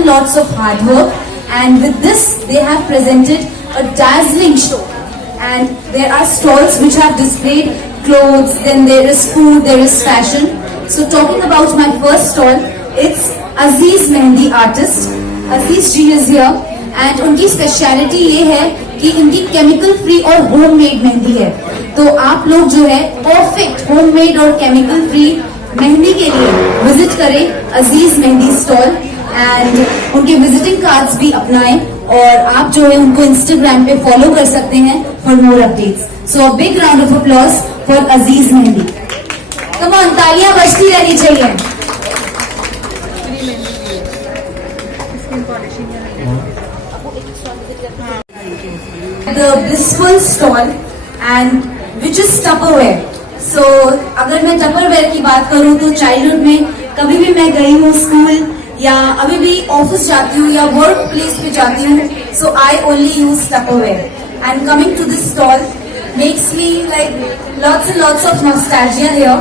and lots of hard work, and with this they have presented a dazzling show. And there are stalls which have displayed clothes, then there is food, there is fashion. So talking about my first stall, it's Aziz Mehndi Artist. Aziz ji is here and उनकी speciality ये है कि इनकी chemical free और homemade mehndi है। तो आप लोग जो है परफेक्ट होममेड और केमिकल फ्री मेहंदी के लिए विजिट करें अजीज मेहंदी स्टॉल, एंड उनके विजिटिंग कार्ड्स भी अपनाएं, और आप जो है उनको इंस्टाग्राम पे फॉलो कर सकते हैं for more updates. So a big round of applause for Aziz mehndi. Come on, तालियां बजती रहनी चाहिए। The blissful stall and which is Tupperware. So अगर मैं Tupperware की बात करूँ तो चाइल्डहुड में कभी भी मैं गई हूँ स्कूल या अभी भी ऑफिस जाती हूँ या वर्क प्लेस पे जाती हूँ, so I only use Tupperware. And coming to this stall makes me like lots and lots of nostalgia here.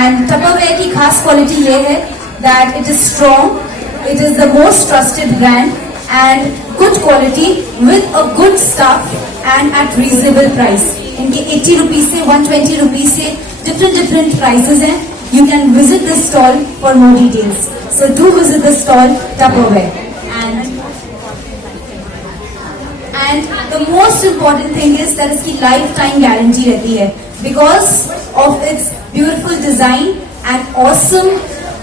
And Tupperware की खास क्वालिटी ये है that it is strong, it is the most trusted brand and good quality with a good staff and at reasonable price. इनके 80 rupees से 120 rupees से different prices हैं. You can visit this stall for more details. So do visit the stall Tupperware. And the most important thing is that इसकी lifetime guarantee रहती है because of its beautiful design and awesome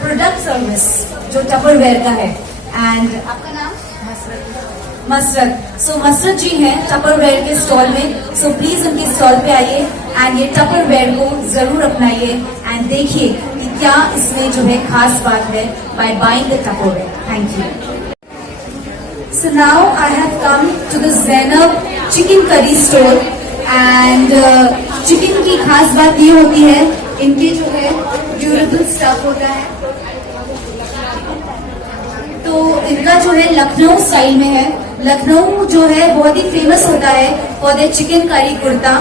product service जो Tupperware का है. And आपका नाम? मसरत। सो मसरत जी हैं Tupperware के स्टॉल में, सो प्लीज उनके स्टॉल पे आइए एंड ये टपरवेयर को जरूर अपनाइए एंड देखिए कि क्या इसमें जो है खास बात है by buying the Tupperware. Thank you. So now I have come to the Zainab chicken curry store, and chicken की खास बात ये होती है इनके जो है ड्यूरेबल स्टफ होता है, तो इनका जो है लखनऊ स्टाइल में है। लखनऊ जो है बहुत ही फेमस होता है for the chicken curry kurta,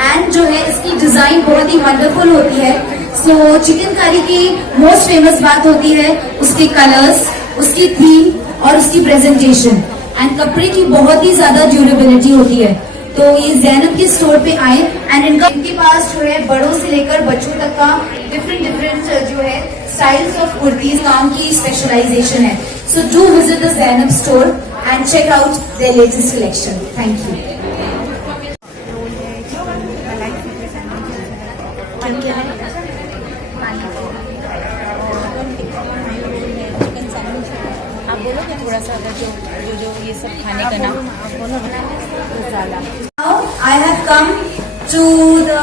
and जो है इसकी डिजाइन बहुत ही वंडरफुल होती है। सो चिकन करी की मोस्ट फेमस बात होती है उसके कलर्स, उसकी थीम और उसकी प्रेजेंटेशन, एंड कपड़े की बहुत ही ज्यादा ड्यूरेबिलिटी होती है। तो ये ज़ैनब के स्टोर पे आए एंड इनके पास जो है बड़ों से लेकर बच्चों तक का डिफरेंट जो है स्टाइल्स ऑफ कुर्तीज काम की स्पेशलाइजेशन है। सो do visit the Zainab store and check out their latest collection. Thank you. आप बोलो कि थोड़ा सा अगर जो ये सब खाने का नाम Now I have come to the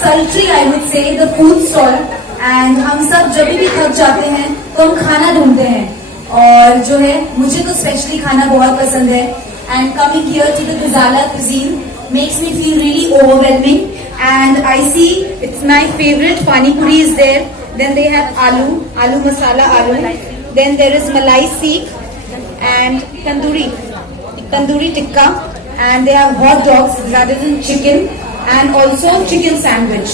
sultry, I would say, the food stall, and हम सब जब भी थक जाते हैं तो हम खाना ढूंढते हैं, और जो है मुझे तो स्पेशली खाना बहुत पसंद है। And coming here to the Ghazala cuisine makes me feel really overwhelming, and I see it's my favorite pani puri is there, then they have aloo masala aloo, then there is malai seekh and tandoori tikka, and they have hot dogs rather than chicken, and also chicken sandwich.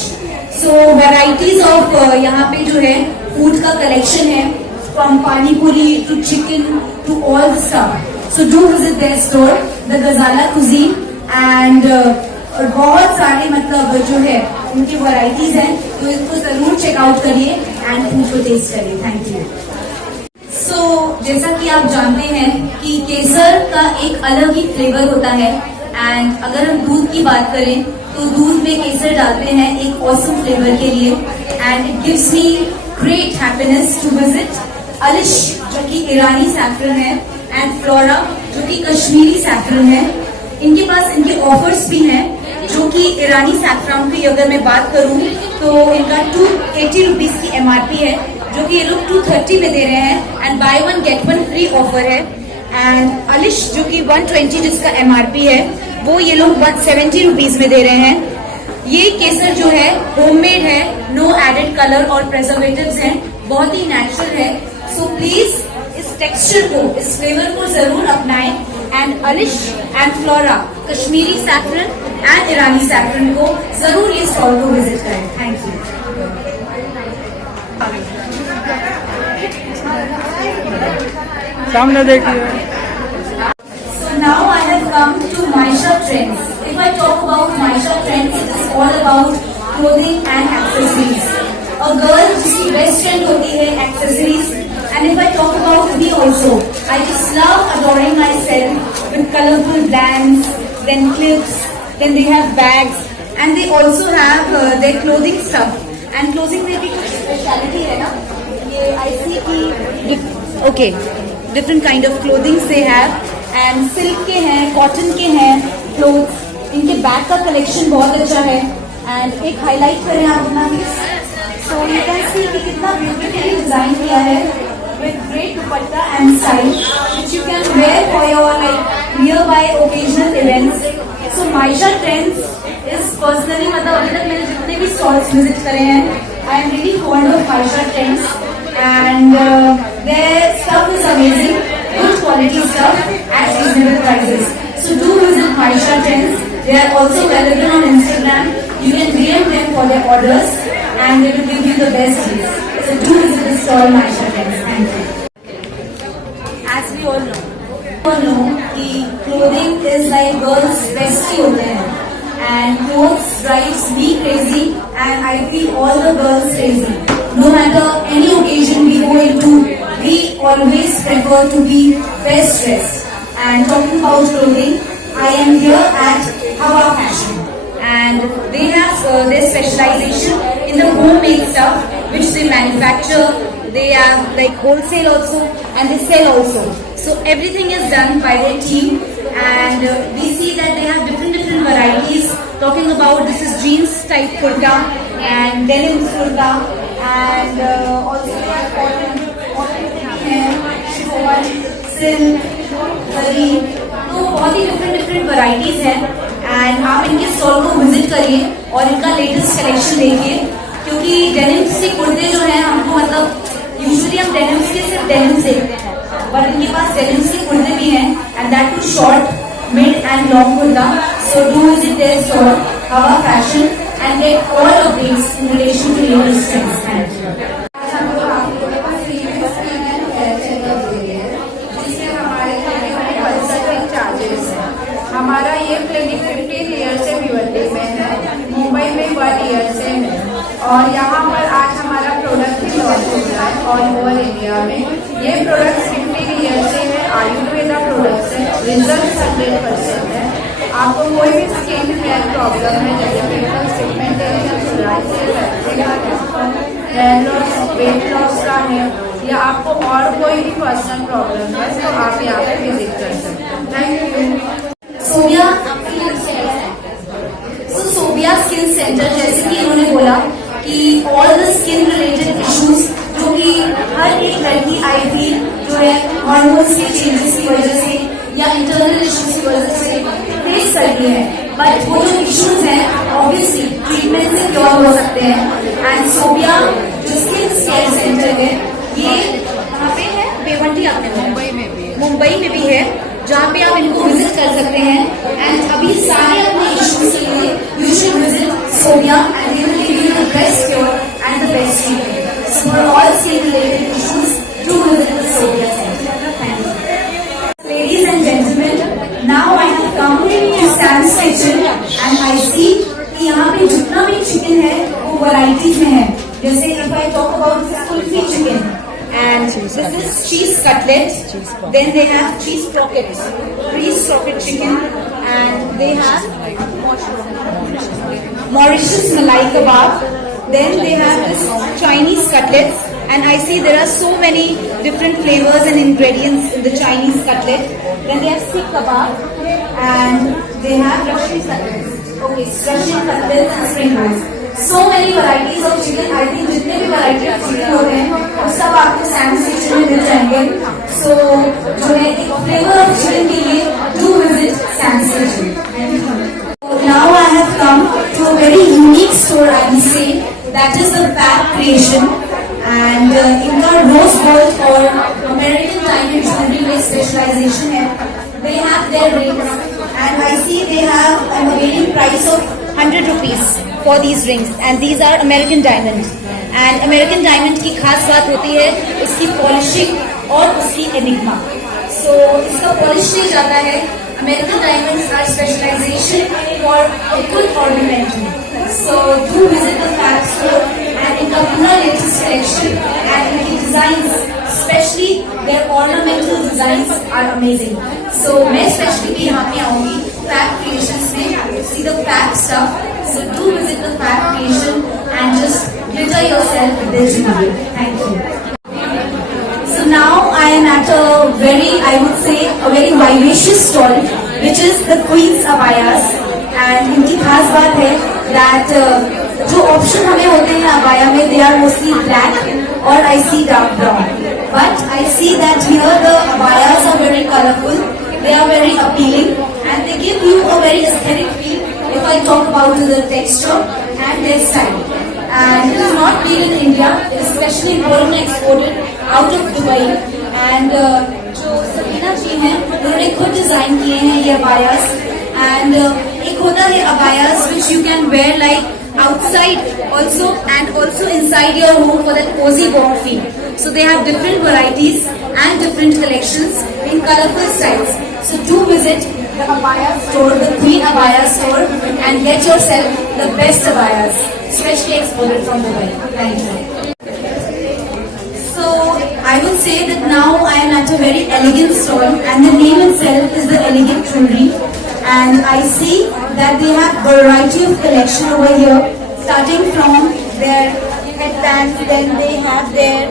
So varieties of यहाँ पे जो है food का collection है, from pani puri to chicken to all the stuff. So do visit their store, the Ghazala Cuisine, and और बहुत सारे मतलब जो है उनकी वैरायटीज हैं, तो इनको जरूर चेकआउट करिए एंड फूड को टेस्ट करिए। Thank you. सो जैसा कि आप जानते हैं कि केसर का एक अलग ही फ्लेवर होता है, एंड अगर हम दूध की बात करें तो दूध में केसर डालते हैं एक ऑसम फ्लेवर के लिए, and it gives me great happiness to visit Alish जो कि ईरानी सैफरन है, एंड फ्लोरा जो कि कश्मीरी सैफरन है। इनके पास इनके ऑफर्स भी हैं, जो कि ईरानी सैफरन की अगर मैं बात करूं तो इनका 280 रुपीज की MRP है, जो कि ये लोग 230 में दे रहे हैं, and by one get one free offer है। एंड अलिश जो कि 120 जिसका MRP है वो ये लोग 170 रुपीज में दे रहे हैं। ये केसर जो है होममेड है, नो एडेड कलर और प्रिजर्वेटिव्स हैं, बहुत ही नेचुरल है। सो प्लीज इस टेक्सचर को, इस फ्लेवर को जरूर अपनाएं, and Alish and Flora Kashmiri saffron and ईरानी सैफरन को जरूर ये स्टॉल को विजिट करें। Thank you. सामने देखिए। So now I have come to Maisha Trends. If I talk about Maisha Trends, it is all about clothing and accessories. A girl जिसकी best friend होती है accessories. And if I talk about me also, I just love adoring myself with colorful brands, then clips, then they have bags, and they also have their clothing stuff. And clothing में भी कुछ speciality है ना? ये I see कि okay, different kind of clothing they have, and silk के हैं, cotton के हैं clothes. इनके बैग का कलेक्शन बहुत अच्छा है. And एक हाईलाइट करें आप अपना piece. So you can see कि कितना ब्यूटीफुली डिजाइन किया है with great dupatta and style, which you can wear for your nearby occasional events. So Maisha Trends is personally मतलब अभी तक मैंने जितने भी स्टॉल्स विजिट करे हैं, I am really fond of Maisha Trends, and their stuff is amazing, good quality stuff at reasonable prices. So do visit Maisha Trends. They are also available on Instagram. You can DM them for their orders, and they will give you the best deals. So do visit the store Maisha Trends. Thank you. As we all know कि clothing is like girls' bestie होते हैं, and clothes drives me crazy, and I feel all the girls crazy. No matter any occasion we go into, we always prefer to be best dressed. And talking about clothing, I am here at Hawa Fashion, and they have their specialization in the homemade stuff which they manufacture. They have like wholesale also, and they sell also. So everything is done by their team, and we see that they have different varieties. Talking about, this is jeans type kurta and denim kurta, and also they have cotton, chiffon, silk, zari. तो बहुत ही different varieties हैं, and आप इनके stall को visit करिए और इनका latest collection देखिए, क्योंकि डेनिम्स के कुर्ते जो हैं हमको मतलब यूजुअली हम डेनिम्स के सिर्फ डेनिम्स देखते हैं, बट इनके पास डेनिम्स के कुर्ते भी हैं, and that too short, mid and long kurta. So do visit their store Hawa Fashion and get all updates in relation to latest trends. Thank you. हमारा ये क्लिनिक 15 ईयर से भिवंडी में है, मुंबई में 1 ईयर से है, और यहाँ पर आज हमारा प्रोडक्ट भी लॉन्च हो रहा है ऑल ओवर इंडिया में. ये प्रोडक्ट 15 ईयर से है, आयुर्वेदा प्रोडक्ट्स है, रिजल्ट 100% है. आपको कोई भी स्किन हेयर प्रॉब्लम है जैसे pimples, pigmentation, psoriasis, hair loss, weight loss का है, या आपको और कोई भी पर्सनल प्रॉब्लम है, तो आप यहाँ पे विजिट कर सकते हैं. Thank you. Sobia skin centre, जैसे कि इन्होंने बोला कि all the skin related issues जो कि हर एक लड़की आई फील जो है हार्मोन्स के चेंजेस की वजह से या इंटरनल इश्यूज की वजह से फेस करती है, बट वो जो इश्यूज हैं ऑब्वियसली ट्रीटमेंट से क्योर हो सकते हैं. एंड सोबिया जो स्किन केयर सेंटर है, ये कहाँ पे है? भिवंडी. आपने मुंबई में भी है, जहाँ पे आप इनको विजिट कर सकते हैं. एंड अभी सारे अपने इश्यूज के लिए you should visit Sobia, and they will give you the best cure and the best treatment. So for all skin related issues do visit the Sobia centre. Thank you. Ladies and gentlemen, now I have come to Sam's Kitchen, and I see कि यहाँ पे जितना भी chicken है वो varieties में है. जैसे if I talk about this kulfi chicken, and this is cheese cutlet, then they have cheese croquettes, pre-sprocket chicken, and they have Mauritius Malai kebab, then they have this Chinese cutlets, and I see there are so many different flavors and ingredients in the Chinese cutlet. Then they have Sikh kebab, and they have Russian cutlets. Okay, Russian cutlets and spring rolls. So many varieties of chicken. I think जितने भी variety of chicken होते हैं वो सब आपको Sam's Kitchen में मिल जाएंगे. So जो है एक flavor of chicken के लिए do visit Sam's Kitchen. Now I have come to a very unique store, I will say, that is the Fab Creation, and इनका rose gold और American diamond jewelry में specialization है. They have their rings, and I see they have an availing price of 100 rupees for these rings, and these are American diamond. And American diamond की खास बात होती है उसकी polishing और उसकी एनिग्मा. सो इसका पॉलिश नहीं जाता है. American diamonds are specialization for good ornamental. So do visit the fab store and इनका पूरा latest collection and इनकी designs, especially their ornamental designs are amazing. So मैं especially भी यहाँ पे आऊँगी Fab Creations में to see the fab stuff. So do visit the Fab Creation and just glitter yourself with their jewelry. Thank you. So now I am at a very, I would say, a very vivacious stall, which is the Queen's Abayas. And इनकी खास बात है that जो option हमें होते हैं abaya में, they are mostly black or I see dark brown. But I see that here the abayas are very colorful, they are very appealing, and they give you a very aesthetic feel. If I talk about the texture and their style. And it is not made in India, it is specially imported and exported out of Dubai. And जो सबीना जी हैं उन्होंने खुद design किए हैं ये abayas. And एक होता है abayas which you can wear like outside also and also inside your home for that cozy warm feel. So they have different varieties and different collections in colorful styles. So do visit the abaya store, the Queen Abaya store, and get yourself the best abayas, especially exported from Dubai. Thank you. So I would say that now I am at a very elegant store, and the name itself is the Elegant Jewelry. And I see that they have variety of collection over here, starting from their headbands, then they have their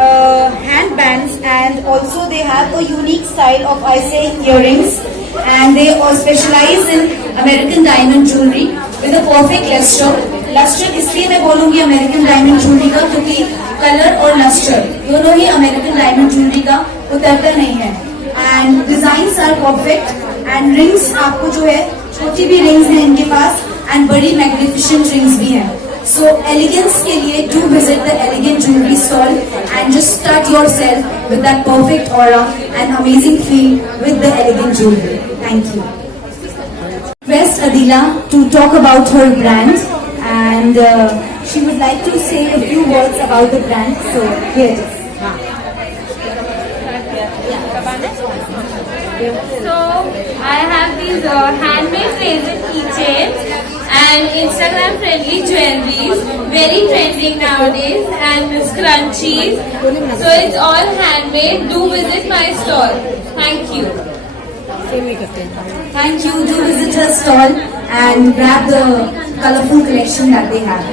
handbands, and also they have a unique style of I say earrings, and they all specialize in American diamond jewelry with a perfect luster. Luster इसलिए मैं बोलूँगी American diamond jewelry का क्योंकि colour और luster दोनों ही American diamond jewelry का उतरता नहीं है. And designs are perfect. And rings आपको जो है छोटी भी rings हैं इनके पास and बड़ी magnificent rings भी हैं. So elegance के लिए do visit the Elegant Jewelry stall and just start yourself with that perfect aura and amazing feel with the Elegant Jewelry. Thank you. Request Adila to talk about her brand, and she would like to say a few words about the brand. So here it is. So I have these handmade resin keychains and Instagram friendly jewelries, very trending nowadays, and scrunchies. So it's all handmade. Do visit my store. Thank you. Thank you. Do visit her stall and grab the colorful collection that they have.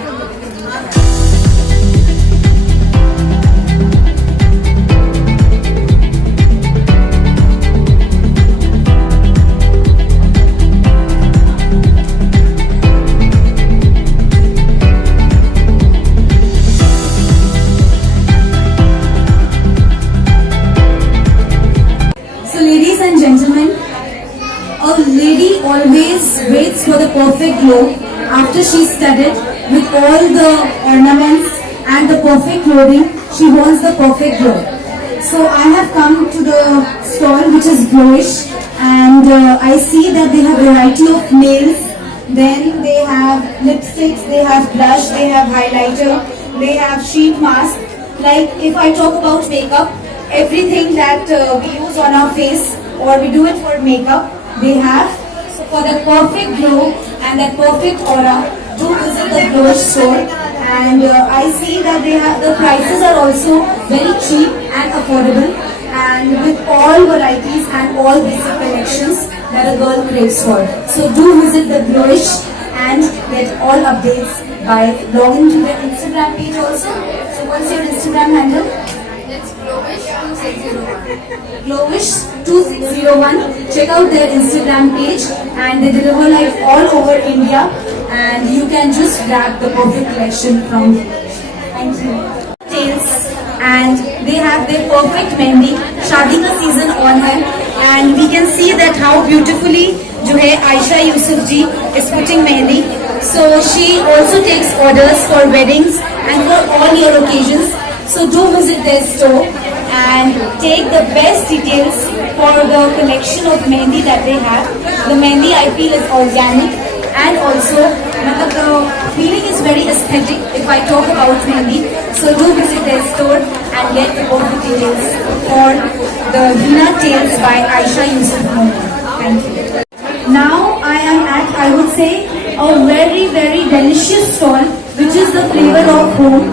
Always waits for the perfect glow after she's studied with all the ornaments and the perfect clothing. She wants the perfect glow. So I have come to the stall which is Glowish, and I see that they have variety of nails. Then they have lipsticks, they have blush, they have highlighter, they have sheet mask. Like if I talk about makeup, everything that we use on our face or we do it for makeup, they have. So for that perfect glow and that perfect aura, do visit the Glowish store. And I see that they have the prices are also very cheap and affordable, and with all varieties and all basic collections that a girl craves for. So do visit the Glowish and get all updates by logging to their Instagram page also. So what's your Instagram handle? It's Glowish2601. Glowish2601. Check out their Instagram page, and they deliver like all over India, and you can just grab the perfect collection from Glowish. Thank you. Tails, and they have their perfect mehndi. शादी का season on है, and we can see that how beautifully जो है Aisha Yusuf ji is putting mehndi. So she also takes orders for weddings and for all your occasions. So do visit their store and take the best details for the collection of mehndi that they have. The mehndi I feel is organic, and also the feeling is very aesthetic if I talk about mehndi. So do visit their store and get the perfect details for the Hina Tales by Aisha Yusuf Mohammed. Thank you. Now I am at, I would say, a very delicious stall which is the flavor of home,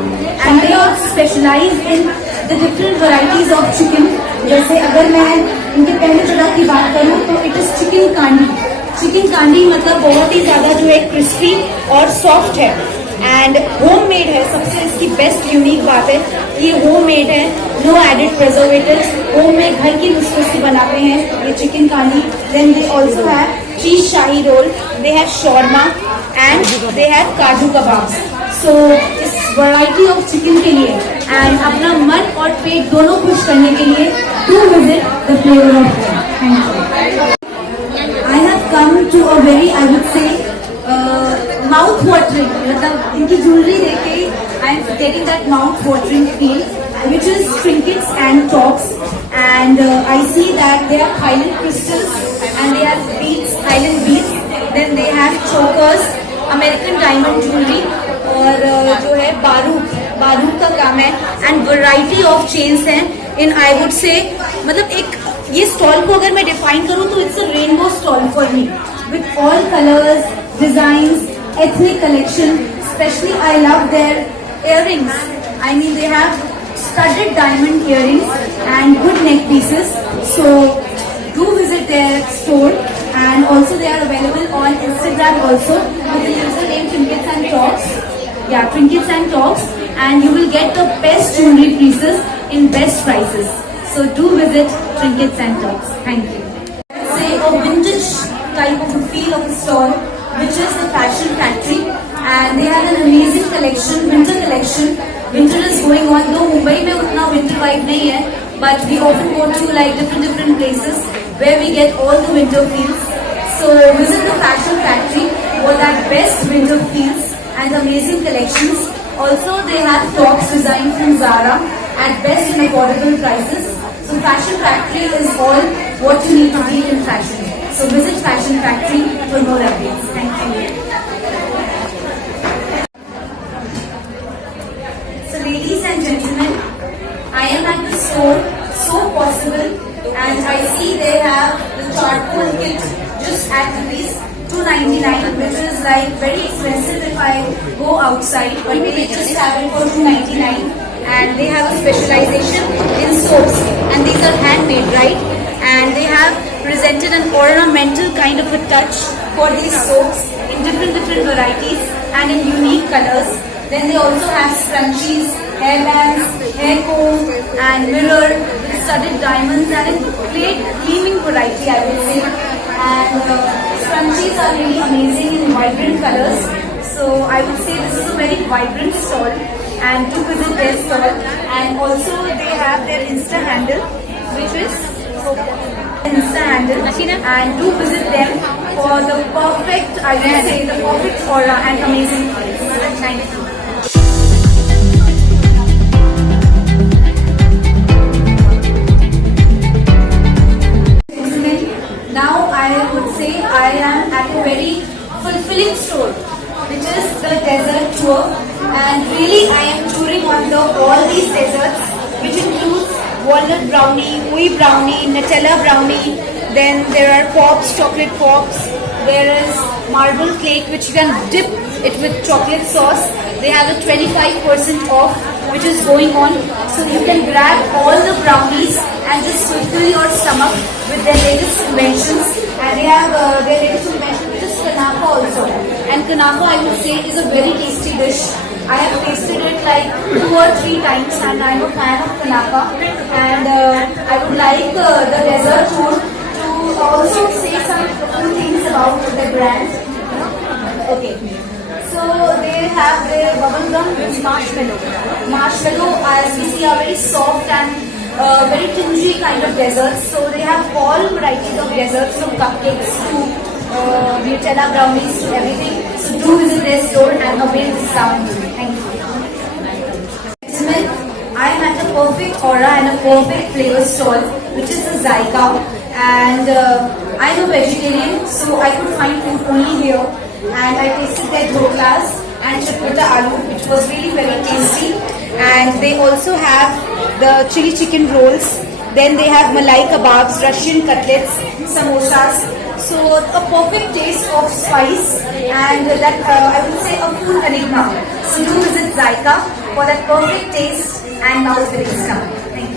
and they also specialize in the different varieties of chicken. जैसे अगर मैं इनके पहले तरह की बात करूँ तो it is chicken Kandi. Chicken Kandi मतलब बहुत ही ज्यादा जो है क्रिस्पी और सॉफ्ट है एंड होम मेड है. सबसे इसकी बेस्ट यूनिक बात है ये होम मेड है, no added preservatives, home made घर की नुस्खे से बनाते हैं ये चिकन कांडी. Then they also have cheese shahi roll, they have shawarma and they have kaju kebabs. So इस वैरायटी ऑफ चिकन के लिए एंड अपना मन और पेट दोनों खुश करने के लिए do visit the flavour of home. Thank you. I have come to a very, I would say, mouth-watering. मतलब इनकी jewelry देख के I am getting that mouth-watering feel, which is trinkets and tops, and I see that they have Highland crystals and they have beads, Highland beads. Then they have chokers, American diamond jewelry, और जो है बारूद का काम है and variety of chains हैं इन, I would say. मतलब एक ये स्टॉल को अगर मैं डिफाइन करूं तो it's a rainbow stall for me with all colours, designs, ethnic collection. Specially I love their earrings. I mean they have studded diamond earrings and good neck pieces. So do visit their store, and also they are available on Instagram also with the username Trinkets and Talks. Yeah, Trinkets and Talks, and you will get the best jewelry pieces in best prices. So do visit Trinkets and Talks. Thank you. Say a vintage type of a feel of a store, which is the Fashion Factory, and they have an amazing collection, winter collection. Winter is going on, though Mumbai में उतना winter vibe नहीं है, but we often go to like different places where we get all the winter feels. So visit the Fashion Factory for that best winter feels and amazing collections. Also they have tops designed from Zara at best and affordable prices. So Fashion Factory is all what you need to be in fashion. So visit Fashion Factory for more updates. Thank you. So ladies and gentlemen, I am at the store So Possible, and I see they have the charcoal kit just at least $2.99, which is like very expensive if I go outside, but they just have it for $2.99. And they have a specialization in soaps, and these are handmade, right? And they have presented an ornamental kind of a touch for these soaps in different varieties and in unique colors. Then they also have scrunchies, hairbands, hair comb, and mirror with studded diamonds and in great gleaming variety, I would say. And scrunchies are really amazing in vibrant colors. So I would say this is a very vibrant stall, and do visit their stall. And also they have their Insta handle, which is Insta handle, and do visit them for the perfect, I would say, the perfect aura and amazing place. Thank you. Now I would say I am at a very fulfilling store, which is the desert tour, and really I am touring on all these deserts, which includes walnut brownie, ooey brownie, Nutella brownie. Then there are pops, chocolate pops. There is marble cake, which you can dip it with chocolate sauce. They have a 25% off, which is going on, so you can grab all the brownies and just fulfill your stomach with their latest inventions. And they have their latest invention, which is Kanafa also. And Kanafa, I would say, is a very tasty dish. I have tasted it like 2 or 3 times, and I am a fan of Kanafa. And I would like the desert tour to also say some few things about the brand. Okay. So they have their bubble gum with marshmallow. Marshmallow, as we see, are very soft and very tingy kind of desserts. So they have all varieties of desserts, from cupcakes to Nutella brownies to everything. So do visit their store and avail this sound. Thank you. I am at a perfect aura and a perfect flavor stall, which is the Zyka. And I am a vegetarian, so I could find food only here. And I tasted their dhoklas and chapata aloo, which was really very tasty. and they also have the chili chicken rolls. Then they have malai kebabs, Russian cutlets, samosas. So a perfect taste of spice, and that I would say a food enigma. So do visit Zyka for that perfect taste and mouth-watering stuff. Thank you.